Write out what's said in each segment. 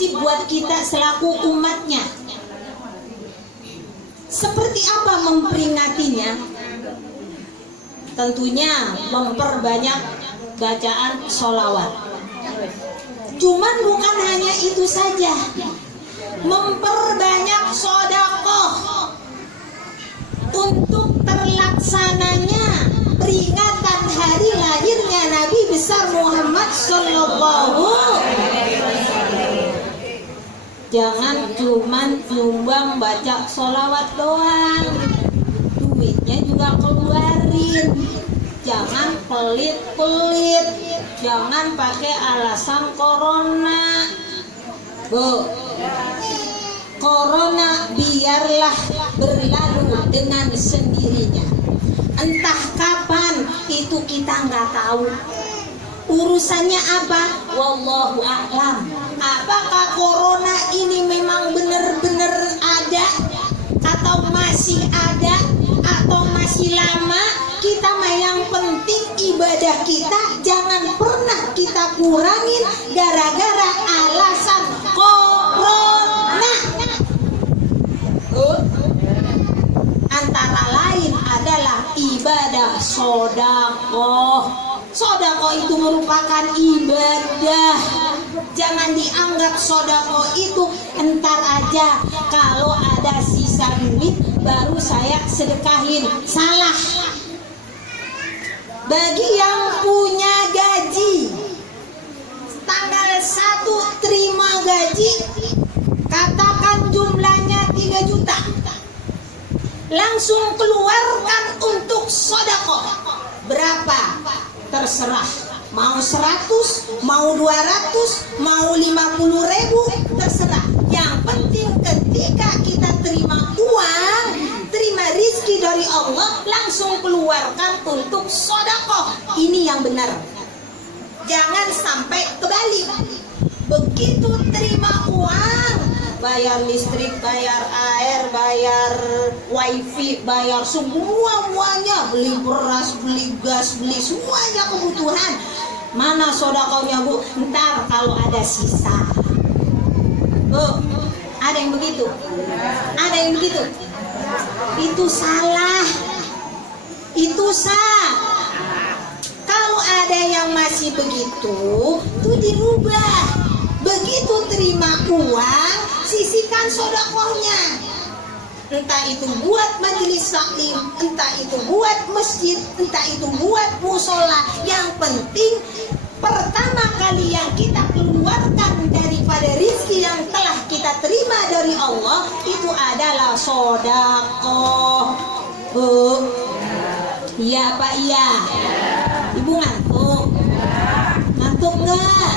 wajib buat kita selaku umatnya. Seperti apa memperingatinya? Tentunya memperbanyak bacaan sholawat. Cuman bukan hanya itu saja, memperbanyak sedekah untuk terlaksananya peringatan hari lahirnya Nabi besar Muhammad Sallallahu. Jangan cuman nyumbang baca sholawat doang, duitnya juga keluarin. Jangan pelit-pelit, jangan pakai alasan corona. Bu, corona biarlah berlalu dengan sendirinya. Entah kapan itu kita nggak tahu. Urusannya apa? Wallahu a'lam. Apakah corona ini memang benar-benar ada, atau masih ada, atau masih lama? Kita mah yang penting ibadah kita jangan pernah kita kurangin gara-gara alasan corona. Antara lain adalah ibadah sedekah. Sedekah itu merupakan ibadah. Jangan dianggap sedekah itu entar aja, kalau ada sisa duit baru saya sedekahin. Salah. Bagi yang punya gaji tanggal 1 terima gaji, katakan jumlahnya 3 juta, langsung keluarkan untuk sedekah. Berapa? Terserah, mau 100, mau 200, mau 50.000, terserah. Yang penting ketika kita terima uang, terima rizki dari Allah, langsung keluarkan untuk sedekah. Ini yang benar. Jangan sampai kebalik. Begitu terima uang, bayar listrik, bayar air, bayar wifi, bayar semuanya, beli beras, beli gas, beli semuanya kebutuhan. Mana sedekahnya, Bu? Ntar kalau ada sisa. Oh, ada yang begitu? Ada yang begitu? Itu salah. Itu sah. Kalau ada yang masih begitu, tuh dirubah. Begitu terima uang, sisihkan sedekahnya. Entah itu buat majelis taklim, entah itu buat masjid, entah itu buat musola. Yang penting pertama kali yang kita keluarkan daripada rizki yang telah kita terima dari Allah itu adalah sedekah. Bu, iya Pak, iya. Ibu ngantuk? Ngantuk nggak?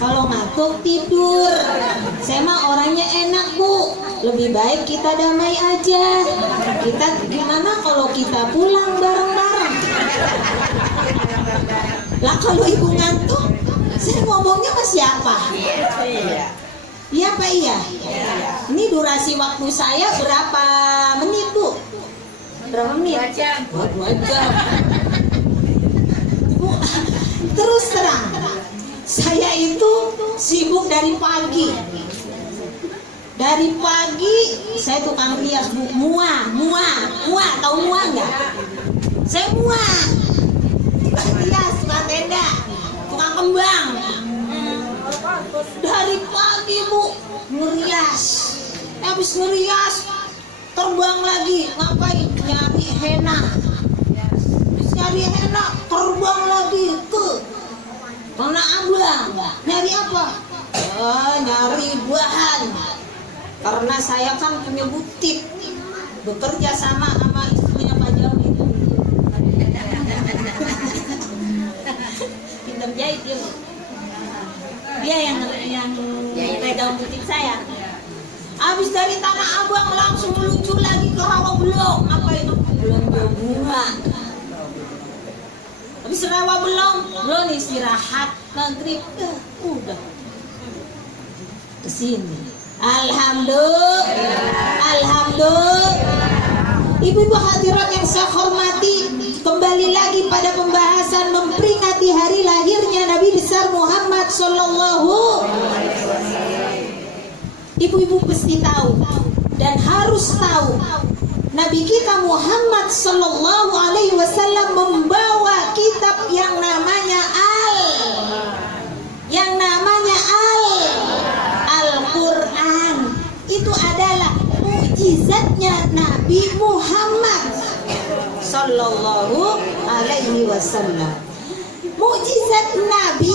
Kalau ngantuk tidur. Saya mah orangnya enak, Bu. Lebih baik kita damai aja. Kita gimana kalau kita pulang bareng-bareng? Lah kalau ibu ngantuk, saya ngomongnya sama siapa? Iya Pak, iya. Ini durasi waktu saya berapa menit, Bu? Berapa menit? 2 jam. 2 jam. Bu, terus terang, saya itu sibuk dari pagi. Dari pagi saya tukang rias, Bu. Mua, tahu mua nggak? Saya mua. Tukang rias, tukang tenda, tukang kembang. Dari pagi, Bu, ngerias. Habis ngerias, terbang lagi. Ngapain? Nyari henna. Habis nyari henna, terbang lagi ke Tanah Abang. Nyari apa? Nyari bahan. Karena saya kan punya butik, bekerja sama istrinya Pak Jawi itu. Pintar jahit dia. Dia yang pegang butik saya. Habis dari Tanah Abang langsung meluncur lagi ke Rawabelong. Apa itu? Belanja bunga. Habis Rawabelong, belum istirahat, maghrib, udah kesini. Alhamdulillah. Ibu-ibu hadirat yang saya hormati, kembali lagi pada pembahasan memperingati hari lahirnya Nabi besar Muhammad Sallallahu. Ibu-ibu pasti tahu dan harus tahu, Nabi kita Muhammad Sallallahu Alaihi Wasallam membawa kitab yang namanya Al-Quran. Itu adalah mukjizatnya Nabi Muhammad Sallallahu Alaihi Wasallam. Mukjizat Nabi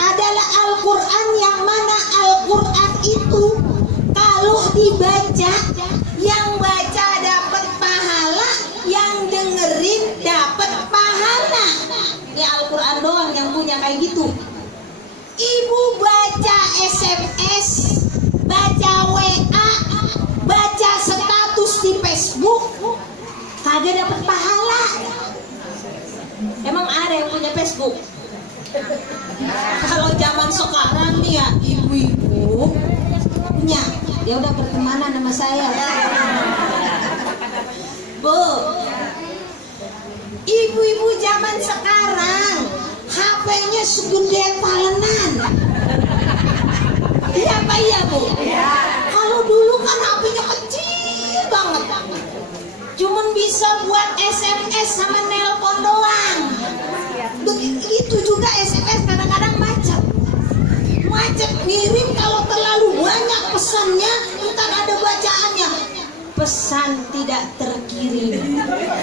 adalah Al-Quran, yang mana Al-Quran itu kalau dibaca, yang baca dapat pahala, yang dengerin dapat pahala. Ini Al-Quran doang yang punya kayak gitu. Ibu baca SMS, baca WA, baca status di Facebook, kagak dapat pahala. Emang ada yang punya Facebook? Kalau zaman sekarang nih ya, ibu-ibu punya, ya udah pertemanan sama saya. Bu, ibu-ibu zaman sekarang HP-nya segede talenan. Iya apa iya bu? Kalau dulu kan HP-nya kecil banget, cuman bisa buat SMS sama nelpon doang. Begitu juga SMS kadang-kadang macet ngirim, kalau terlalu banyak pesannya ntar ada bacaannya, pesan tidak terkirim,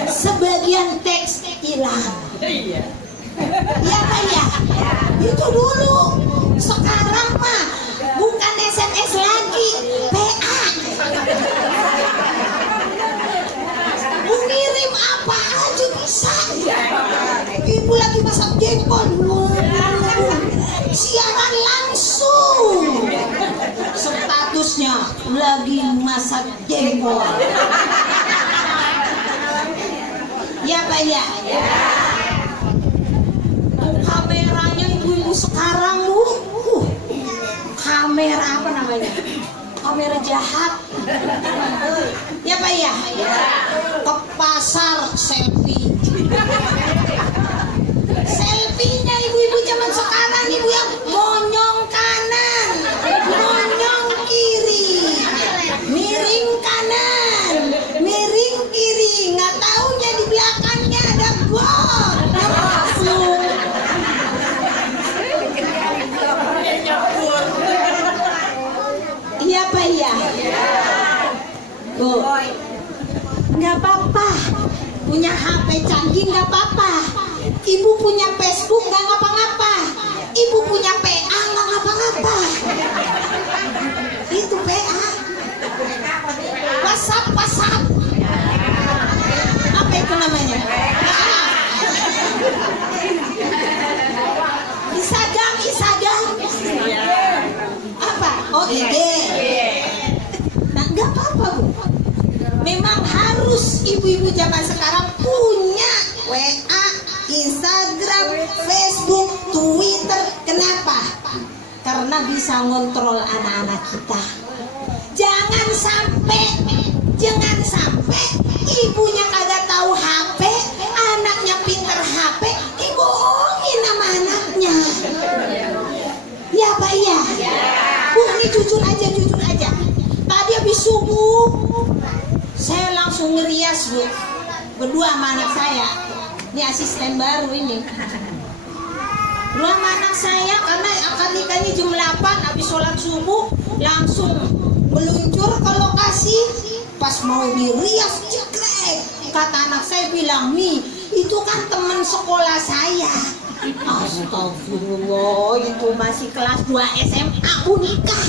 sebagian teks hilang. Iya kan ya? Itu dulu. Sekarang mah bukan SMS lagi, PA. Mengirim apa aja bisa. Ibu lagi masak jengkol, siaran langsung, statusnya lagi masak jengkol. Ya Pak ya. Kameranya ibu-ibu sekarang bu, kamera apa namanya? Kamera jahat. Ya Pak ya. Ke pasar selfie. Selfie-nya ibu-ibu zaman sekarang, ibu yang monyong kanan, monyong kiri, miring kanan, miring kiri, nggak taunya di belakangnya ada bot langsung. Iya Pak ya. Bu, nggak apa-apa, punya HP canggih nggak apa-apa. Ibu punya Facebook nggak ngapa-ngapa, ibu punya PA nggak ngapa-ngapa. Itu PA, WhatsApp, apa itu namanya? Instagram, apa? Oh IG. Nah nggak apa-apa bu. Memang harus ibu-ibu zaman sekarang punya WA, Instagram, Facebook, Twitter. Kenapa? Karena bisa ngontrol anak-anak kita. Jangan sampai ibunya kagak tahu HP, anaknya pinter HP, dibohongin sama anaknya. Ya Pak ya. Bu, ini jujur aja. Tadi habis subuh saya langsung ngerias bu, berdua sama anak saya. Ini asisten baru ini. Berdua sama anak saya, karena akad nikahnya jam 8, habis sholat subuh langsung meluncur ke lokasi. Pas mau dirias, cekrek, kata anak saya bilang, "Mi, itu kan teman sekolah saya." Astagfirullah, itu masih kelas 2 SMA nikah.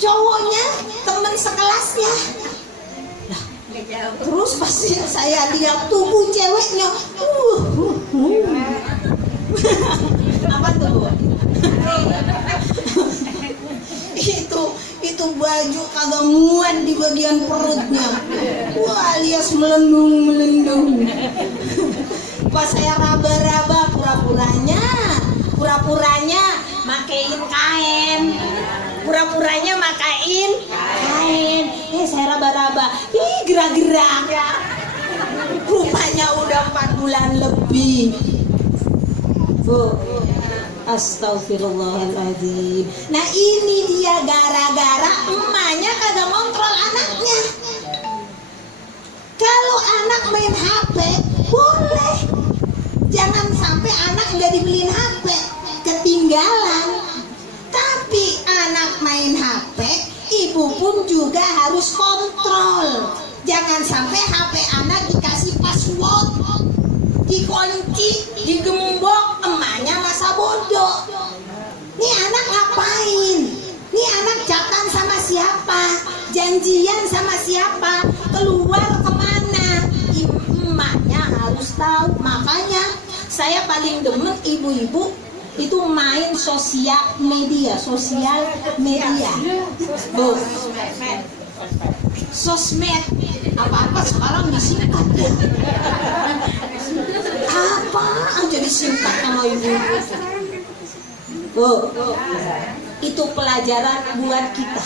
Cowoknya teman sekelasnya. Nah, terus pasti saya lihat tubuh ceweknya. Apa tuh? itu baju kagak muat di bagian perutnya. Wah, alias melendung. Pas saya raba-raba, pura-puranya makein kain. Saya raba-raba, gerak-gerak. Rupanya udah 4 bulan lebih. Bu, Astagfirullahaladzim. Nah ini dia gara-gara emaknya kagak kontrol anaknya. Kalau anak main HP boleh, jangan sampai anak nggak dibeliin HP, ketinggalan. Tapi anak main HP, ibu pun juga harus kontrol. Jangan sampai HP anak dikasih password, dikunci, digembok, emaknya masa bodoh. Nih anak ngapain? Nih anak chatan sama siapa? Janjian sama siapa? Keluar kemana? Emaknya harus tahu. Makanya saya paling demen ibu-ibu itu main sosial media. Oh. Sosmed. Apa-apa sekarang disingkat ya. Apa aja disingkat sama ibu. Oh. Itu pelajaran buat kita.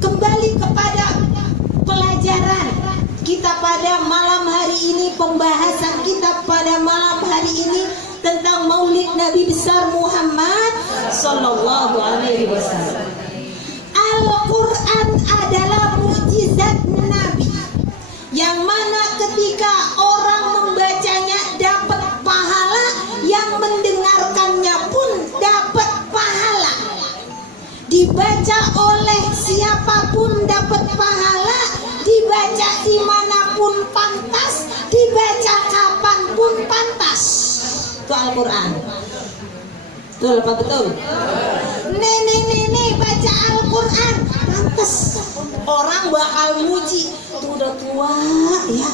Kembali kepada pelajaran kita pada malam hari ini, pembahasan kita pada malam hari ini tentang Maulid Nabi besar Muhammad Sallallahu Alaihi Wasallam. Al-Quran adalah mukjizat Nabi, yang mana ketika orang membacanya dapat pahala, yang mendengarkannya pun dapat pahala. Dibaca oleh siapapun dapat pahala, dibaca dimanapun pantas, dibaca kapanpun pantas. Itu Al-Quran. Betul apa betul? Nenek baca Al-Quran pantas, orang bakal muji. Itu udah tua ya,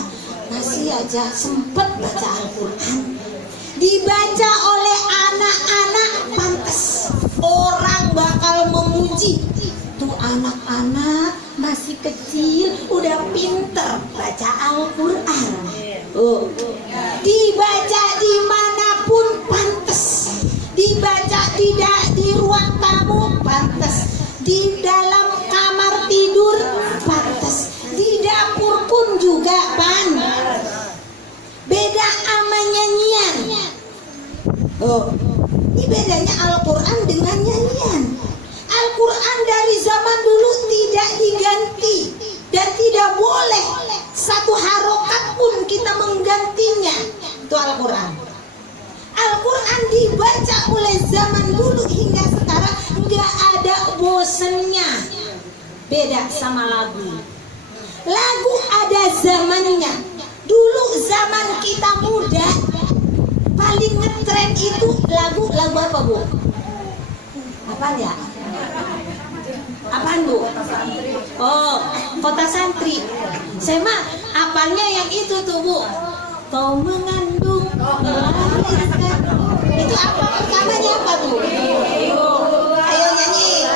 masih aja sempet baca Al-Quran. Dibaca oleh anak-anak pantas, orang bakal memuji. Tuh anak-anak masih kecil udah pinter baca Al-Quran. Dibaca dimanapun pantas, dibaca tidak di ruang tamu pantas, di dalam kamar tidur pantas, di dapur pun juga pantas. Beda sama nyanyian. Ini bedanya Al-Quran dengan nyanyian. Al-Quran dari zaman dulu tidak diganti dan tidak boleh satu harokat pun kita menggantinya. Itu Al-Quran. Al-Quran dibaca mulai zaman dulu hingga sekarang nggak ada bosennya. Beda sama lagu. Lagu ada zamannya. Dulu zaman kita muda paling ngetren itu lagu apa Bu? Apaan ya? Apaan Bu? Oh, Kota Santri. Saya mah apalnya yang itu tuh Bu. Kau mengandung melahirkan. Itu apa pertamanya apa Bu? Ayo nyanyi.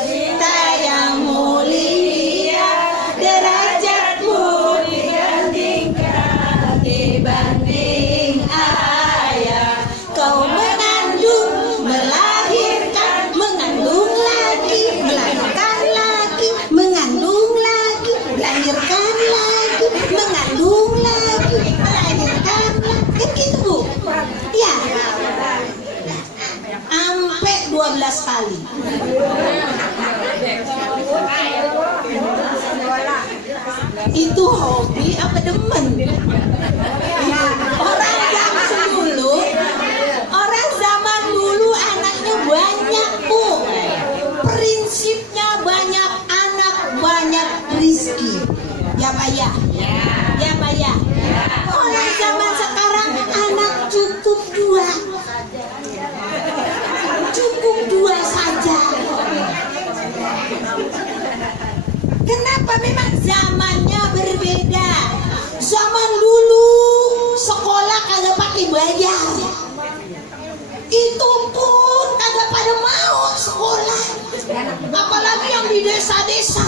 Kita yang mulia, derajatmu dibandingkan dibanding ayah. Kau mengandung melahirkan, mengandung lagi, melahirkan lagi, mengandung lagi, melahirkan lagi, mengandung lagi, melahirkan lagi. Kan gitu Bu? Ya. Sampai 12 kali. Itu hobi apa demen? Orang zaman dulu anaknya banyak Bu. Prinsipnya banyak anak, banyak rizki. Ya Pak ya? Ya Pak ya? Orang zaman sekarang anak cukup 2. Cukup 2 saja. Kenapa? Memang zamannya berbeda. Zaman dulu sekolah kagak pakai bayar. Itu pun kagak pada mau sekolah. Apalagi yang di desa-desa.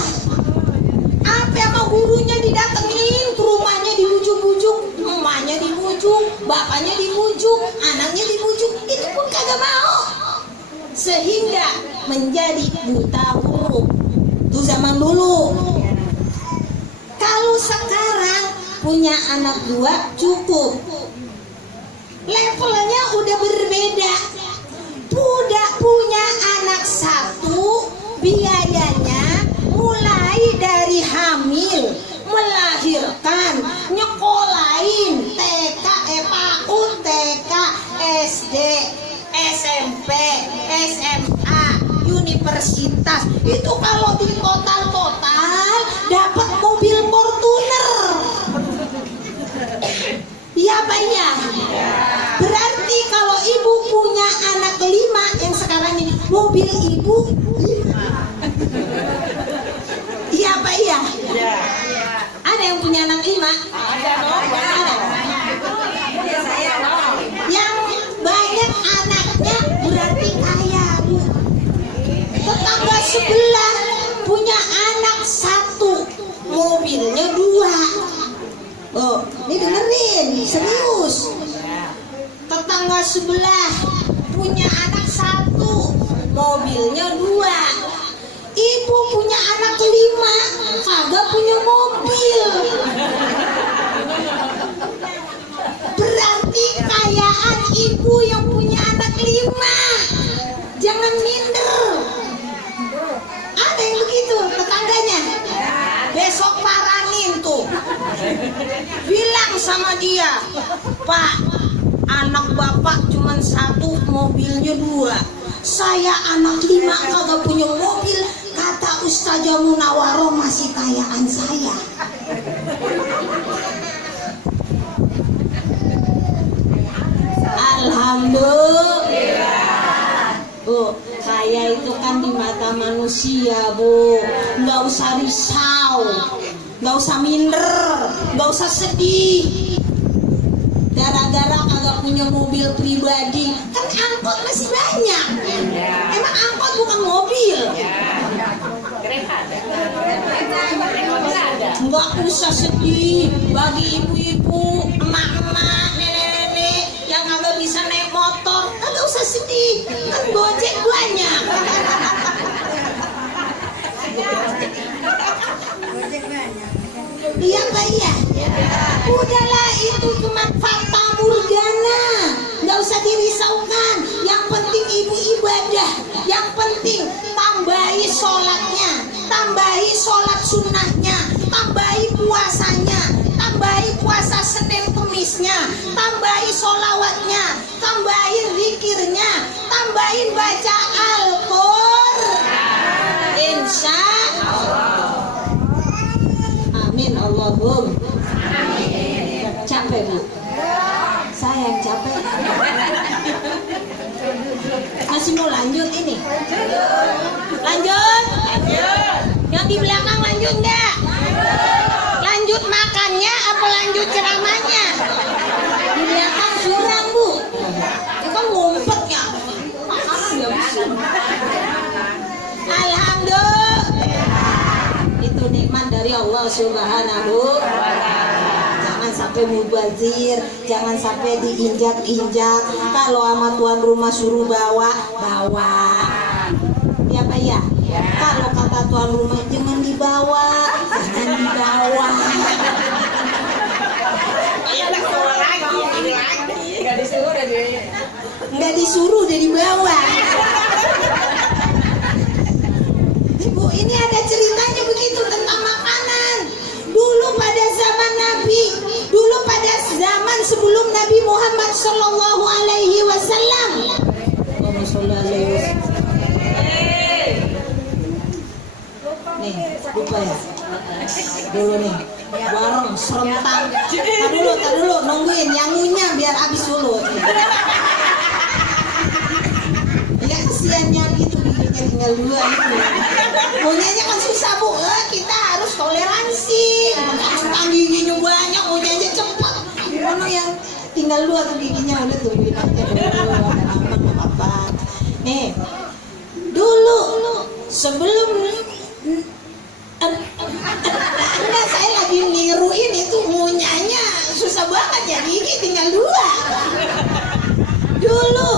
Apa sama gurunya didatengin, ke rumahnya dibujuk-bujuk, emaknya dibujuk, bapaknya dibujuk, anaknya dibujuk. Itu pun kagak mau. Sehingga menjadi buta huruf. Itu zaman dulu. Kalau sekarang punya anak 2 cukup. levelnya udah berbeda. Udah punya anak satu, biayanya mulai dari hamil, melahirkan, nyekolahin TK, PAUD, TK, SD, SMP, SMA, universitas. Itu kalau di total dapat mobil Fortuner. Iya Pak ya. Berarti kalau ibu punya anak 5 yang sekarang ini mobil ibu 5. Iya Pak ya. Ada yang punya anak 5? Ada. Yang banyak anaknya berarti kaya Bu. Tetangga sebelah punya anak 1, mobilnya 2. Oh, ini dengerin, serius. Tetangga sebelah punya anak 1, mobilnya 2. Ibu punya anak 5, kagak punya mobil. Berarti kayaan ibu yang punya anak 5. Jangan minder. Ada yang begitu tetangganya. Besok paranin tuh. Bilang sama dia, Pak, anak bapak cuma 1, mobilnya 2. Saya anak 5 kagak punya mobil. Kata Ustazah Munawaroh masih kayaan saya. Alhamdulillah. Bu, kaya itu kan di mata manusia, Bu. Nggak usah risau, nggak usah minder, nggak usah sedih. Gara-gara kagak punya mobil pribadi, kan angkot masih banyak. Emang angkot bukan mobil? Nggak usah sedih. Bagi ibu-ibu, emak-emak, nenek-nenek yang kagak bisa naik motor, kagak usah sedih. Kan Gojek banyak. Iya Pak ya. Udahlah, itu cuma fata morgana, nggak usah dirisaukan. Yang penting ibu ibadah, yang penting tambahi sholatnya, tambahi sholat sunnahnya, tambahi puasanya, tambahi puasa Senin Kemisnya, tambahi sholawatnya, tambahin zikirnya, tambahin baca Al-Qur'an. Insya Allah. Amin Allahumma. Capek Bu? Saya yang capek. Masih mau lanjut ini? Lanjut? Yang di belakang lanjut enggak? Lanjut makannya apa lanjut ceramahnya? Di belakang curang Bu. Itu kan ngumpet ya. Makanan nggak bisa. Alhamdulillah. Itu nikmat dari Allah Subhanahu wa Ta'ala. Jangan sampai mubazir, jangan sampai diinjak-injak. Kalau sama tuan rumah suruh bawa, ya Pak ya. Kalau kata tuan rumah jangan dibawa, jangan dibawa. Nggak disuruh udah dibawa. Ibu, ini ada ceritanya begitu tentang makanan. Dulu pada zaman Nabi, dulu pada zaman sebelum Nabi Muhammad Sallallahu Alaihi Wasallam. Nih, lupa ya. Dulu nih, warung serentak. Tar dulu, nungguin yang ngunyah biar habis dulu. Ya kesiannya gitu, giginya tinggal 2 itu. Ngunyahnya kan susah Bu, kita harus toleransi. Mentang giginya banyak, ngunyahnya cepet. Gimana yang tinggal 2 tuh giginya, udah tungguin aja dulu, ada apa-apa. Nih, dulu sebelum enggak, saya lagi niru ini tuh ngunyahnya susah banget ya, gigi tinggal 2. Dulu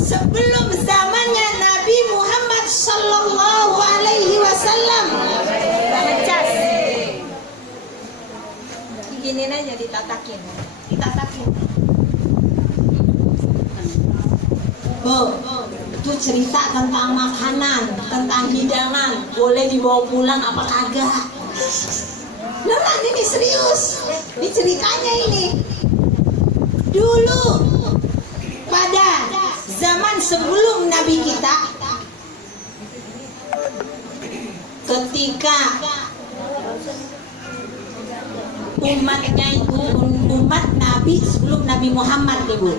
sebelum zamannya Nabi Muhammad Sallallahu Alaihi Wasallam, giniin aja, ditatakin. Oh, itu cerita tentang makanan, tentang hidangan, boleh dibawa pulang apa kagak? Beneran ini serius, ini ceritanya ini. Dulu pada zaman sebelum Nabi kita, ketika umatnya itu umat Nabi sebelum Nabi Muhammad ibu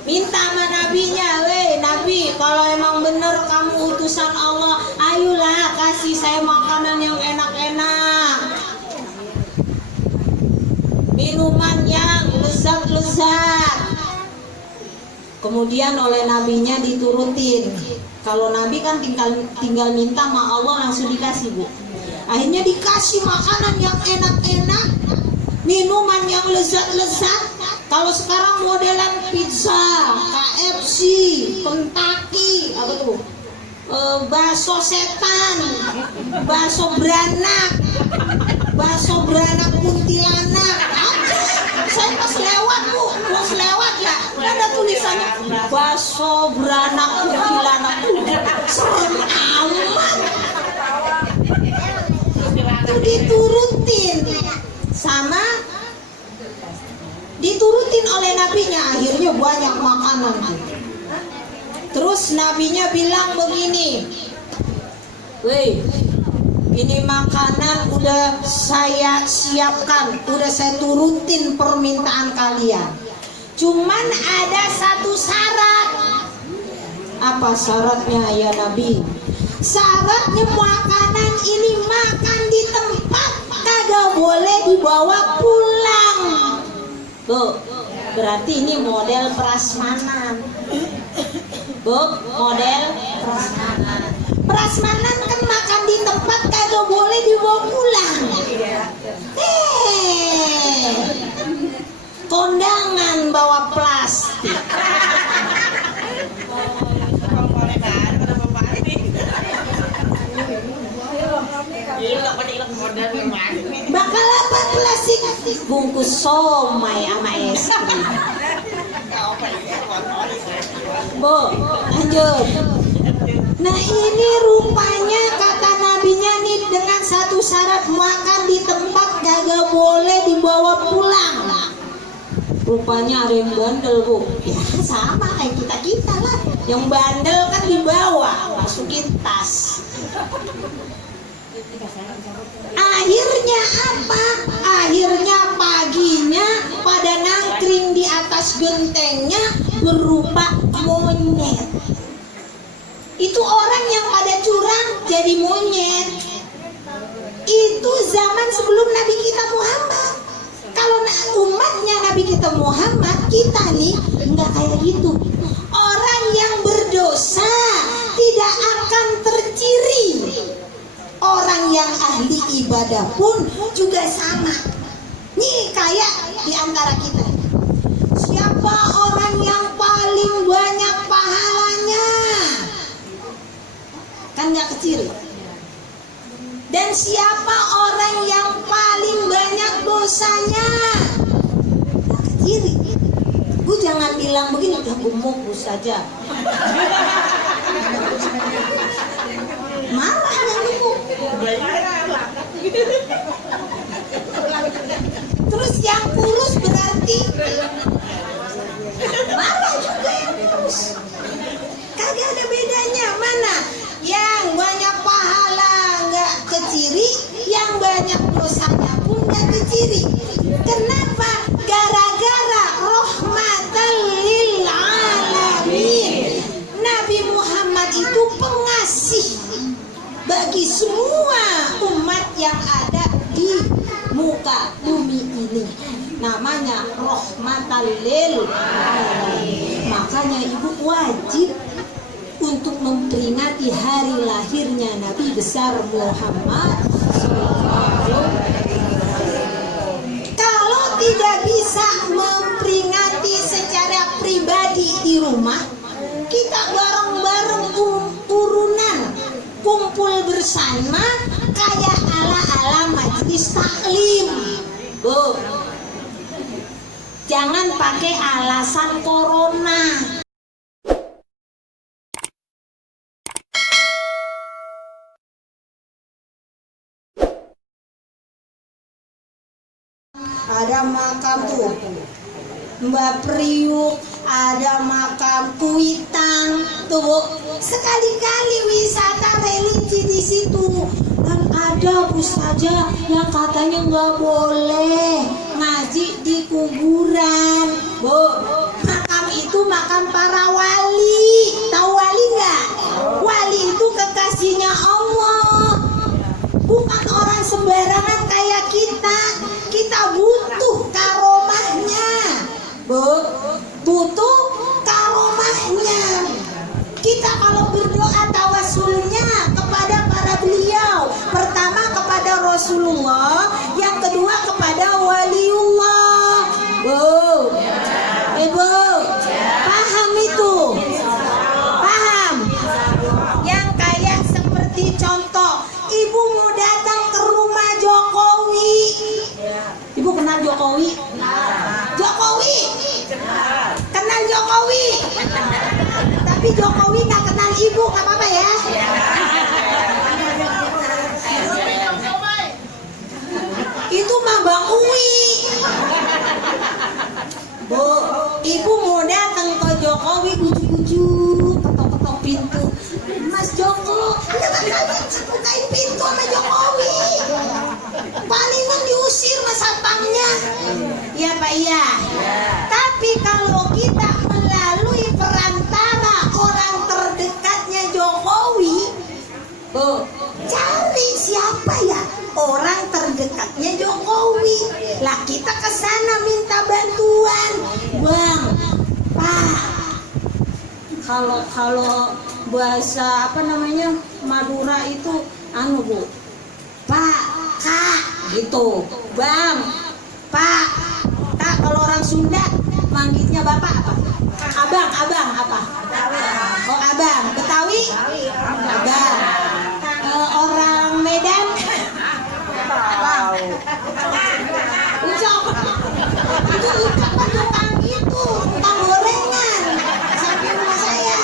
minta sama nabinya, weh Nabi, kalau emang bener kamu utusan Allah, ayolah kasih saya makanan yang enak-enak, minuman yang lezat-lezat. Kemudian oleh nabinya diturutin. Kalau nabi kan tinggal minta sama Allah langsung dikasih bu. Akhirnya dikasih makanan yang enak-enak, minuman yang lezat-lezat. Kalau sekarang modelan pizza, KFC, Kentucky, apa tuh? Bakso setan, bakso beranak kuntilanak. Saya pas lewat bu, pas lewat ya, ada tulisannya bakso beranak kuntilanak. Serem amat. Itu diturutin oleh nabinya, akhirnya banyak makanan. Terus nabinya bilang begini, weh, ini makanan udah saya siapkan, udah saya turutin permintaan kalian. Cuman ada satu syarat. Apa syaratnya ya Nabi? Syaratnya makanan ini makan di tempat, kagak boleh dibawa pulang. Bu, berarti ini model prasmanan. Bu, model prasmanan. Prasmanan kan makan di tempat kagak boleh dibawa pulang. Kondangan bawa plastik. Bakal apa plastik? Bungkus somai sama es krim. Bu, lanjut. Nah ini rupanya kata nabinya nih, dengan satu syarat, makan di tempat kagak boleh dibawa pulang. Rupanya ada yang bandel bu. Ya sama kayak kita lah. Yang bandel kan dibawa, masukin tas. Akhirnya apa? Akhirnya paginya pada nangkring di atas gentengnya berupa monyet. Itu orang yang pada curang jadi monyet. Itu zaman sebelum Nabi kita Muhammad. Kalau umatnya Nabi kita Muhammad, kita nih nggak kayak gitu. Orang yang berdosa tidak akan terciri. Orang yang ahli ibadah pun juga sama. Nih kayak di antara kita, siapa orang yang paling banyak pahalanya? Kan gak kecil. Dan siapa orang yang paling banyak dosanya? Gak kecil. Bu jangan bilang begini, udah gemuk bu saja. Marah yang gemuk. Terus yang kurus berarti marah juga yang kurus. Kagak ada bedanya. Mana yang banyak pahala nggak keciri, yang banyak dosanya pun nggak keciri. Kenapa? Gara-gara rahmatan lil alamin. Nabi Muhammad itu pengasih bagi semua umat yang ada di muka bumi ini. Namanya rahmatan lil alamin. Makanya ibu wajib untuk memperingati hari lahirnya Nabi besar Muhammad SAW. Kalau tidak bisa memperingati secara pribadi di rumah, kita bareng-bareng urunan kumpul bersama kayak ala-ala majelis taklim. Bu, jangan pakai alasan corona. ada makam tuh Mbak Priuk, ada makam Kuitang tuh Bu. Sekali-kali wisata religi di situ. Dan ada ustazah yang katanya nggak boleh ngaji di kuburan Bu. Makam itu makam para wali. Tahu wali nggak? Wali itu kekasihnya Allah, bukan orang sembarangan kayak kita. Kita butuh karomahnya Bu, butuh karomahnya. Kita kalau berdoa tawasulnya kepada para beliau, pertama kepada Rasulullah, yang kedua kepada waliullah Bu. Ibu paham itu? Paham? Yang kayak seperti contoh, ibu mau datang ke rumah Jokowi. Ibu kenal Jokowi? Jokowi? Kenal Jokowi? Tapi Jokowi nggak kenal ibu, nggak apa-apa ya? Itu mah Bang Uwi. Bu, ibu mau datang ke Jokowi, ujuk-ujuk, ketok-ketok pintu. Mas Joko, bukain pintu sama Jokowi. Palingan diusir mas satpamnya. Iya Pak, iya. Tapi kalau kita melalui perantara orang terdekatnya Jokowi, Bu, cari siapa ya orang terdekatnya Jokowi. Lah kita ke sana minta bantuan. Bang, Pak, kalau bahasa apa namanya Madura itu Bu, Pak, Kak gitu. Bang, Pak, Kak. Kalau orang Sunda manggilnya Bapak apa? Abang apa? Oh abang. Betawi? Abang. Orang Medan? Ucok. Itu ucok tukang itu, tukang gorengan. Samping rumah saya.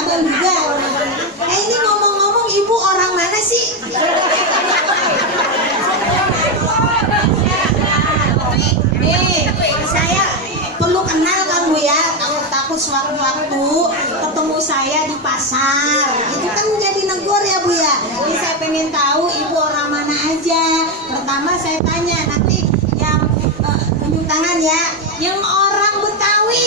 Abang juga. Ini ngomong-ngomong ibu orang mana sih? Saya perlu kenal kan Bu ya, takut sewaktu-waktu ketemu saya di pasar, itu kan jadi negor ya Bu ya. Jadi saya pengen tahu ibu orang mana aja. Pertama saya tanya, nanti yang tunjuk tangan ya, yang orang Betawi.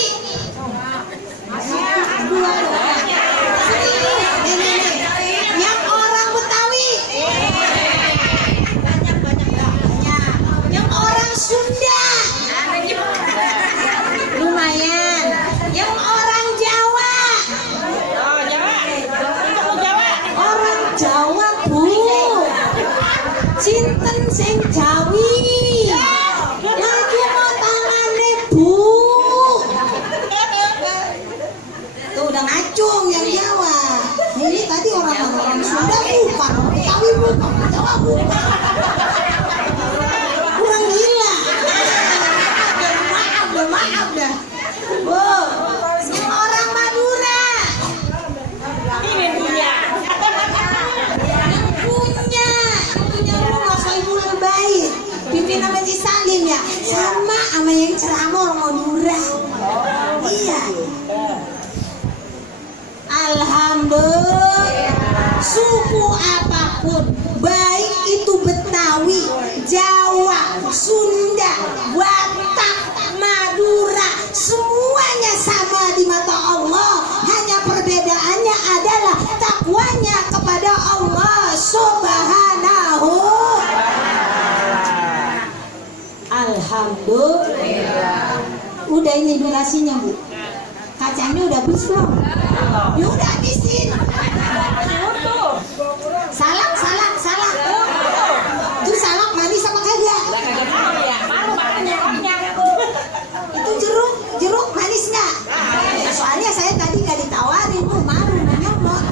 Yang orang Betawi. Yang orang Sunda. Lumayan. Yang orang Jawa. Orang Jawa Bu. Cinten sing Jawi. Maju mau tangane Bu. Tuh udah ngacung yang Jawa. Ini tadi orang Sunda bukan, Betawi bukan, Jawa bukan. Kurang gila. Maaf dah. Bu, yang orang Madura. Ini punya rumah Sohibul Bait, pimpinan Majelis Salim ya, sama yang ceramah orang Madura. Iya. Alhamdulillah, suku apapun, baik itu Betawi, Jawa, Sunda, Batak, Madura, semuanya sama di mata Allah. Hanya perbedaannya adalah takwanya kepada Allah Subhanahu. Alhamdulillah. Udah ini durasinya Bu. Kacangnya udah habis belum? Ya udah habisin. Salak. Itu salak manis apa kagak? Itu jeruk manis nggak? Soalnya saya tadi nggak ditawarin tuh, malu nyemot.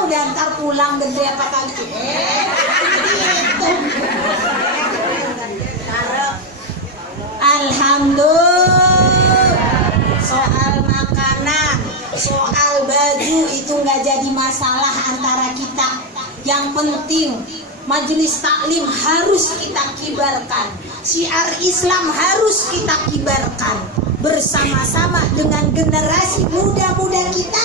Udah ntar pulang gede apa kagak? Gitu. Alhamdulillah. Soal makanan, soal baju itu nggak jadi masalah antara kita. Yang penting Majelis taklim harus kita kibarkan, syiar Islam harus kita kibarkan. Bersama-sama dengan generasi muda-muda kita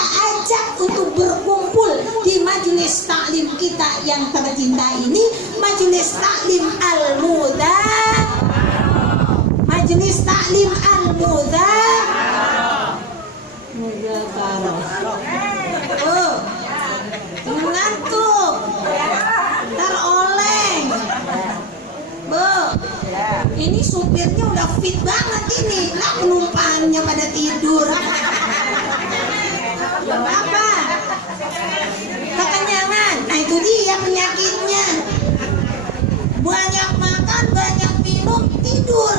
ajak untuk berkumpul di majelis taklim kita yang tercinta ini, Majelis Taklim Al-Muda. Majelis Taklim Al-Muda. Oh, ngantuk, ntar oleng. Ini supirnya udah fit banget ini, lah penumpangnya pada tidur. Apa? Kekenyangan. Nah itu dia penyakitnya. Banyak makan, banyak minum, tidur.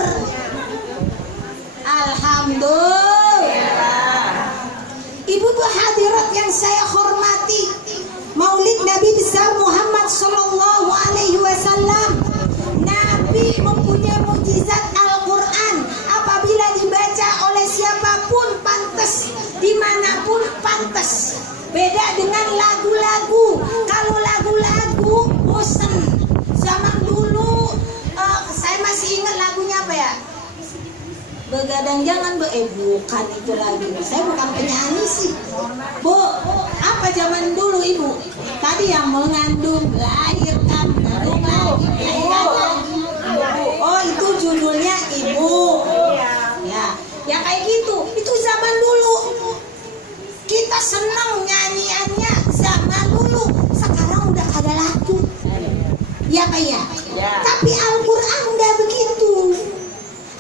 Alhamdulillah. Ibu-ibu hadirat yang saya hormati, Maulid Nabi besar Muhammad Sallallahu Alaihi Wasallam. Nabi mempunyai mukjizat Al-Quran. Apabila dibaca oleh siapapun pantas, dimanapun pantas. Beda dengan lagu-lagu. Kalau lagu-lagu bosan. Zaman dulu saya masih ingat lagunya apa ya? Begadang jangan bukan itu lagi. Saya bukan penyanyi sih. Bu, apa zaman dulu ibu? Tadi yang mengandung, melahirkan, mengandung lagi, melahirkan lagi. Oh itu judulnya ibu. Ya kayak gitu. Itu zaman dulu. Kita senang nyanyiannya zaman dulu. Sekarang udah kagak laku. Ya Pak ya. Tapi Al-Quran udah begitu.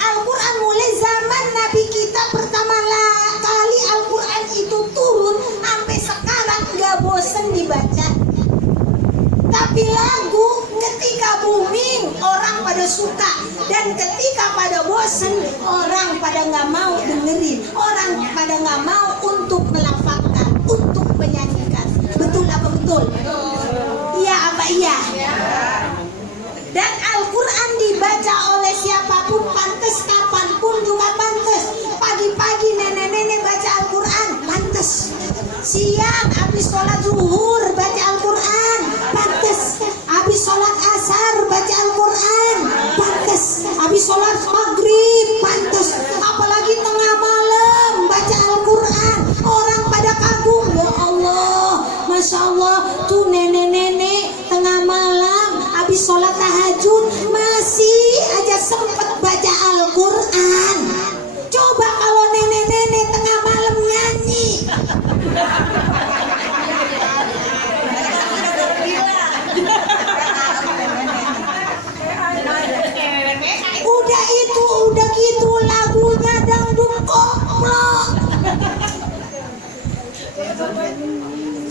Al-Quran mulai zaman Nabi kita pertama kali Al-Quran itu turun sampai sekarang nggak bosen dibaca. Tapi lagu ketika booming orang pada suka, dan ketika pada bosen orang pada nggak mau dengerin, orang pada nggak mau untuk melafalkan, untuk menyanyikan. Betul apa betul? Iya apa iya? Dan Al-Quran dibaca oleh siapapun pantas, kapanpun juga pantas. Pagi-pagi nenek-nenek baca Al-Quran pantas. Siang habis sholat zuhur baca Al-Quran pantas. Habis sholat asar baca Al-Quran pantas. Habis sholat maghrib pantas. Apalagi tengah malam baca Al-Quran. Orang pada kagum, ya Allah, Masya Allah, tuh nenek-nenek tengah malam habis sholat tahajud masih aja sempet baca Al-Quran. Coba kalau nenek-nenek tengah malam nyanyi. Udah gitu lagunya dangdut koplo.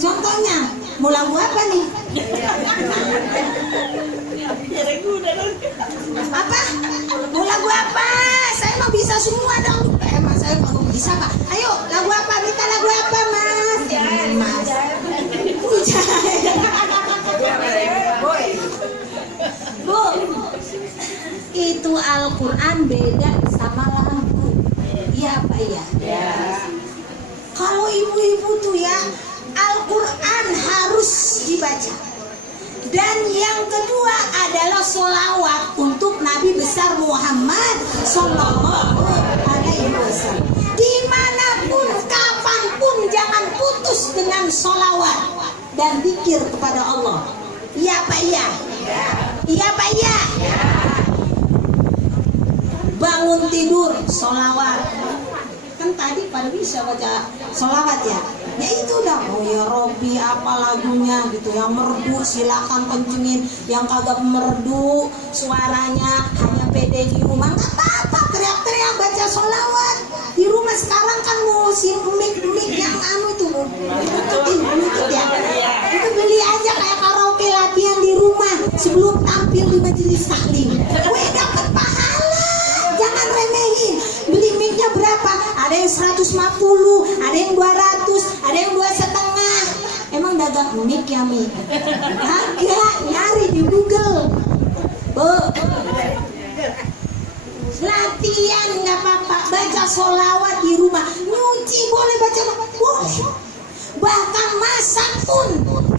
Contohnya, mau lagu apa nih? Apa? Mau lagu apa? Saya mah bisa semua dong. Emang saya mau bisa Pak. Ayo, lagu apa? Minta lagu apa Mas? Mas. Bu, itu Al-Quran beda sama lagu. Iya Pak ya? Kalau ibu-ibu tuh ya, Al-Quran harus dibaca. Dan yang kedua adalah sholawat untuk Nabi besar Muhammad Sallallahu Alaihi Wasallam. Dimanapun, kapanpun, jangan putus dengan sholawat dan zikir kepada Allah. Iya Pak iya? Iya Pak iya? Bangun tidur sholawat. Kan tadi pada bisa baca sholawat ya. Ya itu dah, oh ya Robi apa lagunya gitu. Yang merdu silakan kencengin, yang kagak merdu suaranya hanya pede di rumah nggak apa-apa, teriak-teriak baca sholawat di rumah. Sekarang kan musim mic yang itu Bluetooth ya, itu beli aja kayak karaoke latihan di rumah sebelum tampil di majelis taklim. Dapat pahala, jangan remehin. Beli micnya berapa? Ada yang 150, ada yang 200, ada yang 2,5. Emang dagang mic ya mic? Kagak, nyari di Google. Latihan nggak apa-apa, baca sholawat di rumah, nyuci boleh, baca boleh, bahkan masak pun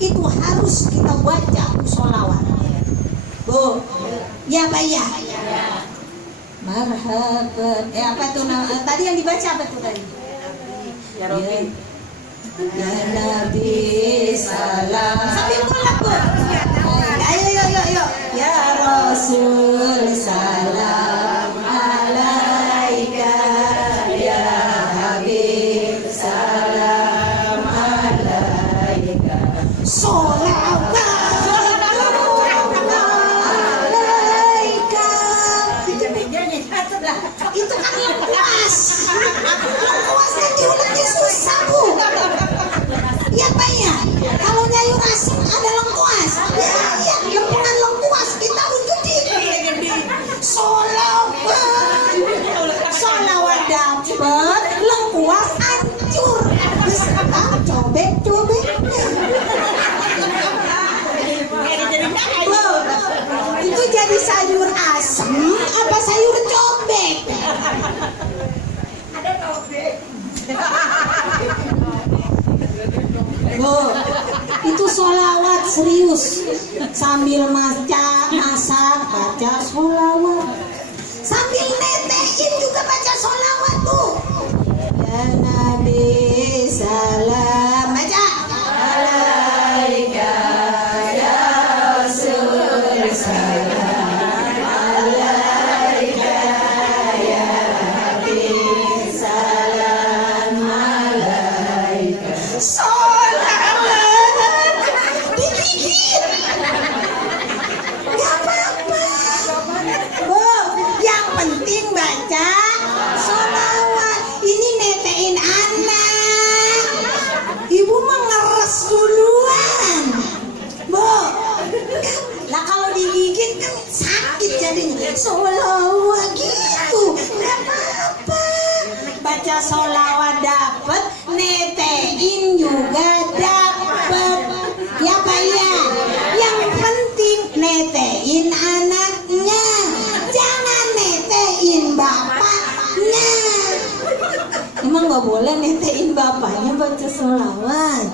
itu harus kita baca sholawat. Bu, ya Pak ya. Marhaban. Apa tuh tadi yang dibaca apa tuh tadi? Ya Rabbi. Ya Nabi salam. Sambil pulang Bu. Ayo. Ya Rasul salam alaika. Ya Habib salam alaika. Sholawat. Itu kan lengkuas. Lengkuas kan diulangnya susah Bu. Ya Pak ya. Kalau Nyai Rasim ada lengkuas. Ya, lempungan lengkuas kita harus gede. Sholawat dapat, lengkuas hancur. Bisa cobek. Itu jadi sayur asem apa sayur cobek? Ada cobek. Itu sholawat serius. Sambil masak baca sholawat. Sambil netein juga baca sholawat tuh. Ya Nabi salam baca. Alaika ya Rasul salam alaika ya Habib salam alaika. Sholawat digigit nggak apa-apa Bu, yang penting baca sholawat. Ini netein anak, ibu mah ngeres duluan Bu. Lah kalau digigit kan sakit jadinya. Sholawat gitu nggak apa-apa. Baca sholawat dapat, netein juga dapat. Ya Pak ya. Yang penting netein anaknya, jangan netein bapaknya. Emang nggak boleh netein bapaknya baca sholawat?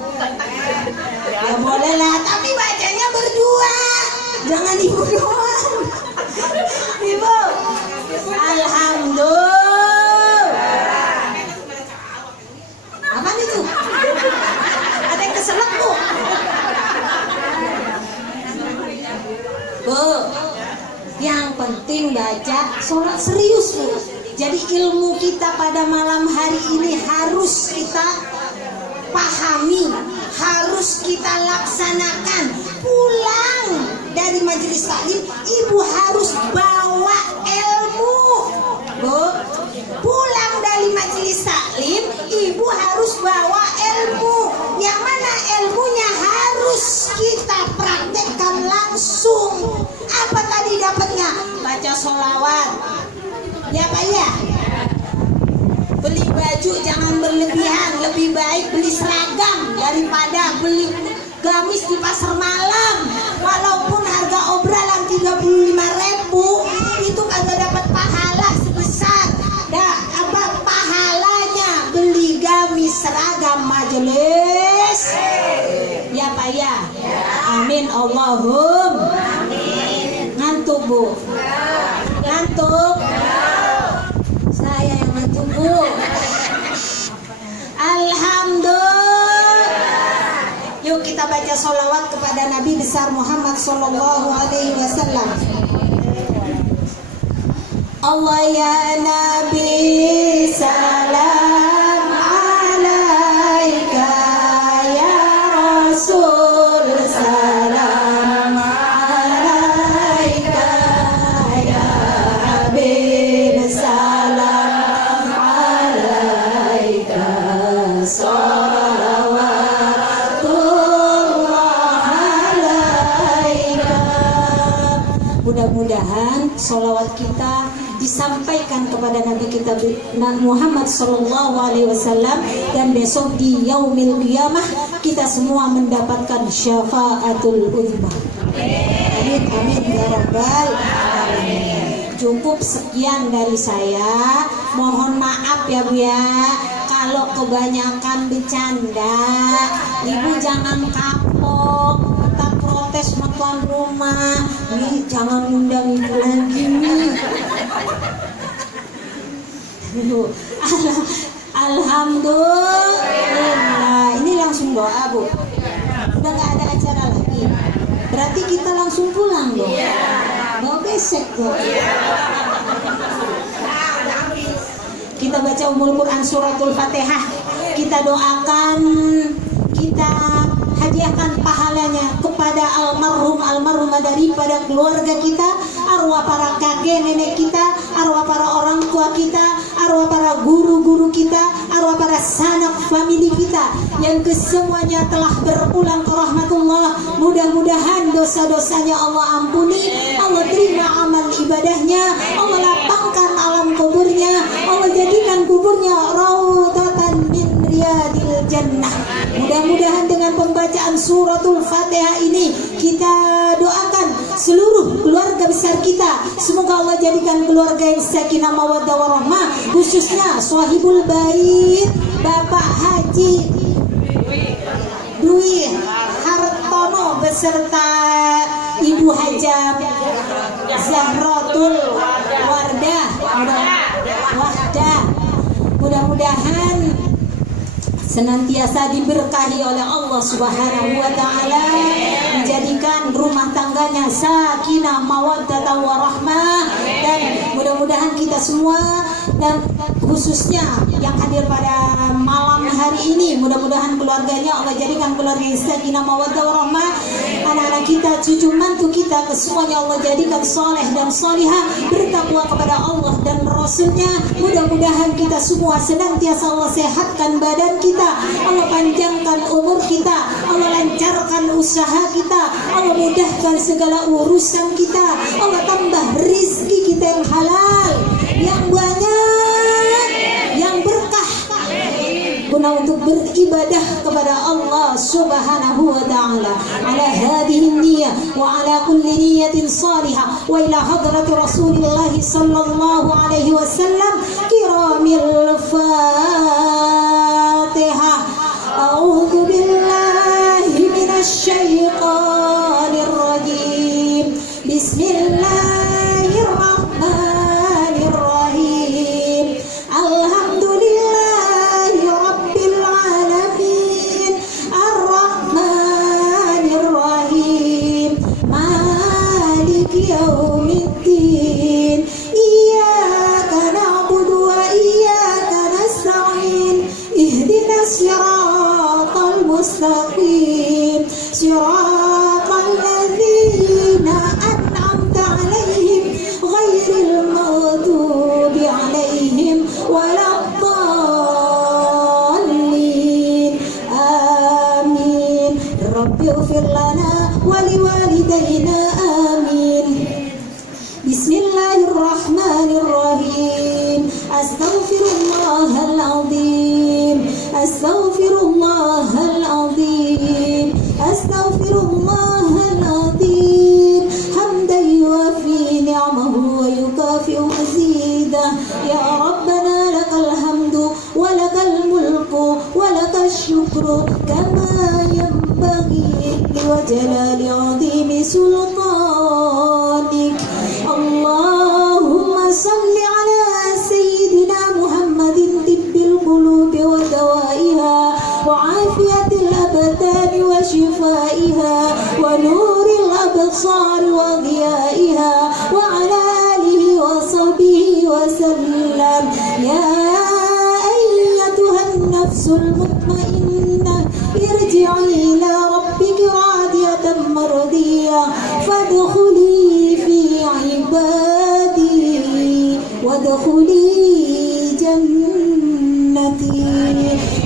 Ya boleh lah, tapi bacanya berdua, jangan ibu doang. Ibu, alhamdulillah. Apa itu? Ada yang keselak Bu? Bu, yang penting baca sholat serius Bu. Jadi ilmu kita pada malam hari ini harus kita pahami, harus kita laksanakan. Pulang dari majelis taklim, ibu harus bawa ilmu Bu. Pulang dari majelis taklim, ibu harus bawa ilmu. Yang mana ilmunya harus kita praktekkan langsung. Apa tadi dapatnya? Baca sholawat. Ya Pak ya. Beli baju jangan berlebihan. Lebih baik beli seragam daripada beli gamis di pasar malam. Walaupun harga obralan 35.000, itu kagak dapat pahala sebesar pahalanya beli gamis seragam majelis. Ya Pak ya. Amin Allahum. Ngantuk Bu? Ngantuk? Saya yang ngantuk Bu. Alhamdulillah. Yuk kita baca sholawat kepada Nabi besar Muhammad Sallallahu Alaihi Wasallam. Allah ya Nabi salam alaika, ya Rasul salam alaika, ya Habib salam alaika. Salawatullah alaika. Mudah-mudahan sholawat kita disampaikan kepada Nabi kita Muhammad Sallallahu Alaihi Wasallam, dan besok di yaumil qiyamah kita semua mendapatkan syafaatul uzma. Amin amin ya rabbal alamin. Cukup sekian dari saya. Mohon maaf ya Bu ya Kalau kebanyakan bercanda, ibu jangan kapok. Tak protes sama tuan rumah. Nih jangan undang ibu lagi nih. Alhamdulillah. Ini langsung doa, Bu. Udah nggak ada acara lagi. Berarti kita langsung pulang, Bu. Bawa besek, Bu. Kita baca Ummul Quran suratul Fatihah. Kita doakan, kita hadiahkan pahalanya kepada almarhumah daripada keluarga kita, arwah para kakek nenek kita, arwah para orang tua kita, arwah para guru-guru kita, arwah para sanak famili kita yang kesemuanya telah berpulang ke rahmatullah. Mudah-mudahan dosa-dosanya Allah ampuni, Allah terima amal ibadahnya, Allah lapangkan alam kuburnya, Allah jadikan kuburnya raudhatan min riyadil jannah. Mudah-mudahan dengan pembacaan suratul Fatihah ini kita doakan seluruh keluarga besar kita, semoga Allah jadikan keluarga yang sakinah mawaddah warahmah, khususnya Shahibul Bait Bapak Haji Dwi Hartono beserta Ibu Hajah Zahratul Wardah. Mudah-mudahan senantiasa diberkahi oleh Allah Subhanahu wa taala, menjadikan rumah tangganya sakinah mawaddah warahmah, dan mudah-mudahan kita semua dan khususnya yang hadir pada malam hari ini, mudah-mudahan keluarganya Allah jadikan keluarga yang sakinah mawaddah warahmah, anak-anak kita, cucu mantu kita, kesemuanya Allah jadikan soleh dan solihah, bertakwa kepada Allah dan Rasulnya. Mudah-mudahan kita semua senantiasa Allah sehatkan badan kita, Allah panjangkan umur kita, Allah lancarkan usaha kita, Allah mudahkan segala urusan kita, Allah tambah rizki kita yang halal, yang banyak, yang berkah, guna untuk beribadah kepada Allah Subhanahu wa ta'ala. Ala hadhihi niyyah wa ala kulli niyyatin salihah wa ila hadrati Rasulillah sallallahu alaihi wasallam kiramil Fatihah. A'udzu billahi minasy syaithanir rajim. Bismillahirrahmanirrahim. Alhamdulillahi rabbil alamin. Ar-rahmanir rahim. Maliki yaumiddin. Iyyaka na'budu wa iyyaka nasta'in. Ihdinas siratal mustaqim. Siratal ladzina an'amta 'alaihim ghairil maghdubi 'alaihim waladdallin. Amin. Rabbighfir lana wa liwalidayna. Amin. Bismillahirrahmanirrahim. Astaghfirullahal azim. Astaghfirullahal azim. Astaghfirullahal azim. Hamdan yuwafi ni'amahu wa yukafi'u mazidah. Ya Rabbana lakal hamdu wa lakal mulku wa lakal syukru kama yanbaghi liwajalali 'azimi sultanik. Allahumma salli ala sayyidina Muhammadin tibbil qulubi wa dawaiha wa afiyatil abdani wa shifaiha wa nuril absari wa dhiyaiha wa ala alihi wa sahbihi wa sallam. Ya ayyatuhan nafsul mutmainnah irji'i ila rabbiki radiyatan mardiyah fadkhuli fi ibadi wadkhuli jannati.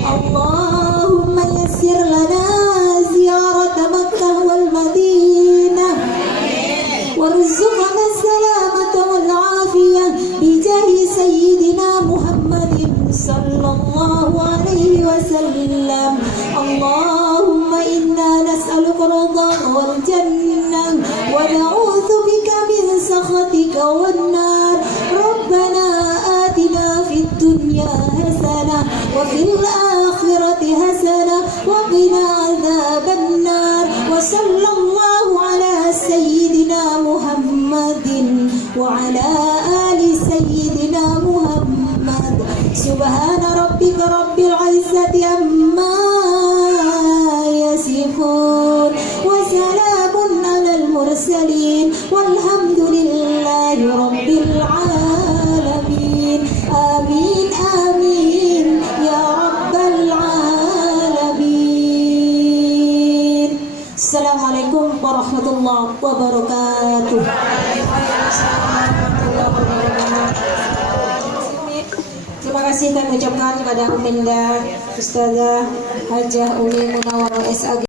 Allahumma yassir lana ziyarata Makkah wal Madinah warzuqna salamata wal afiyah bijahi sayyidina Muhammadin sallallahu alaihi wasallam. Allahumma inna nas'aluka ridhaka wal jannah wa na'udzu bika min sakhatika wan nar. Rabbana atina fid dunya الدنيا حسنة وفي الآخرة حسنة وقنا عذاب النار. وصلى الله على سيدنا محمد وعلى آل سيدنا محمد. سبحان ربك رب العزة عما يصفون وسلام على المرسلين والحمد لله رب العالمين. آمين آمين يا رب العالمين. السلام عليكم ورحمة الله وبركاته. Terima kasih kami ucapkan kepada Uminda Ustazah Hajah Umi Munawwarah SAG.